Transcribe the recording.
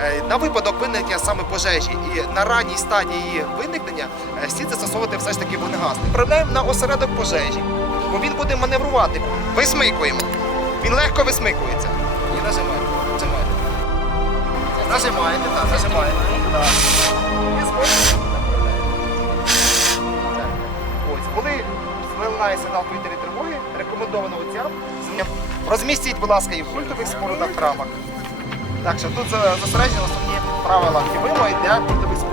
Е, На випадок виникнення саме пожежі і на ранній стадії її виникнення е, слід застосовувати все ж таки вогнегасник. Відправляємо на осередок пожежі, бо він буде маневрувати. Висмикуємо. Він легко висмикується. І нажимаємо. Нажимаєте. Нажимаєте, так, нажимаєте. І. Так. Ось, коли лунає сигнал повітряної тривоги, рекомендовано оцям розмістіть, будь ласка, і в культових спорудах храмах. Так що тут за- зосереджені основні правила і вимоги для споруд.